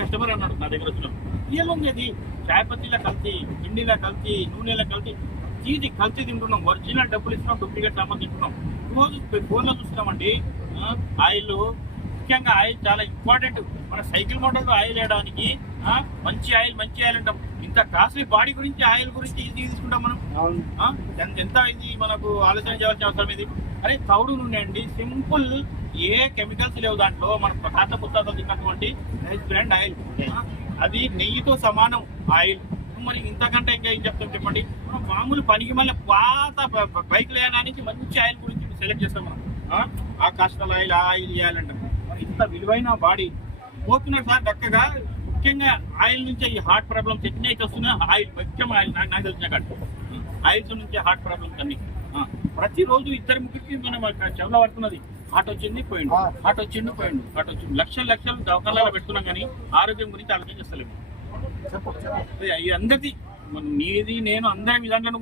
Customer అన్నాడు నా దగ్గర వచ్చిన రియల్ ఉంది. అది చాయ్ పత్తిలా కల్తీ, పిండిలా కల్తీ, నూనెలా కల్తీ, చీది కల్తీ తింటున్నాం. ఒరిజినల్ డబ్బులు ఇస్తున్నాం, డూప్లికేట్ సామాన్ తింటున్నాం. రోజు ఫోన్లో చూస్తున్నామండి. ఆయిల్, ముఖ్యంగా ఆయిల్ చాలా ఇంపార్టెంట్. మన సైకిల్ మోటార్లో ఆయిల్ వేయడానికి మంచి ఆయిల్ అంటాం. ఇంత కాస్ట్లీ బాడీ గురించి, ఆయిల్ గురించి ఇది తీసుకుంటాం మనం. ఎంత ఇది మనకు ఆలోచన చేయాల్సిన అవసరం ఇది. అరే తౌడు నూనె అండి, సింపుల్, ఏ కెమికల్స్ లేవు దాంట్లో. మన తాత పుత్తాతలు తిన్నటువంటి రైస్ బ్రాండ్ ఆయిల్, అది నెయ్యితో సమానం ఆయిల్. మరి ఇంతకంటే ఇంకా ఏం చెప్తాం చెప్పండి. మనం మామూలు పనికి మళ్ళీ పాత బైక్ లేయడానికి మంచి ఆయిల్ గురించి సెలెక్ట్ చేస్తాం మనం. ఆ కాస్టల్ ఆయిల్, ఆ ఆయిల్ వేయాలంటాం. మరి ఇంత విలువైన బాడీ పోతున్నారు సార్ చక్కగా. ముఖ్యంగా ఆయిల్ నుంచే ఈ హార్ట్ ప్రాబ్లమ్స్ ఎన్ని అయితే వస్తున్నాయి. ఆయిల్ ముఖ్యం, ఆయిల్ నాకు తెలిసిన కాదు ఆయిల్స్ నుంచే హార్ట్ ప్రాబ్లమ్స్ అన్ని. ప్రతిరోజు ఇద్దరు ముగ్గురికి మనం చెవులో పడుతున్నది. హార్ట్ వచ్చింది పోయిండు, హార్ట్ వచ్చిండు పోయిండు, హార్ట్ వచ్చింది. లక్షలు దవాఖానాలో పెడుతున్నాం కానీ ఆరోగ్యం గురించి ఆలోచన చేస్తలేము. అందరిది, నీది నేను అందరి విధానంలో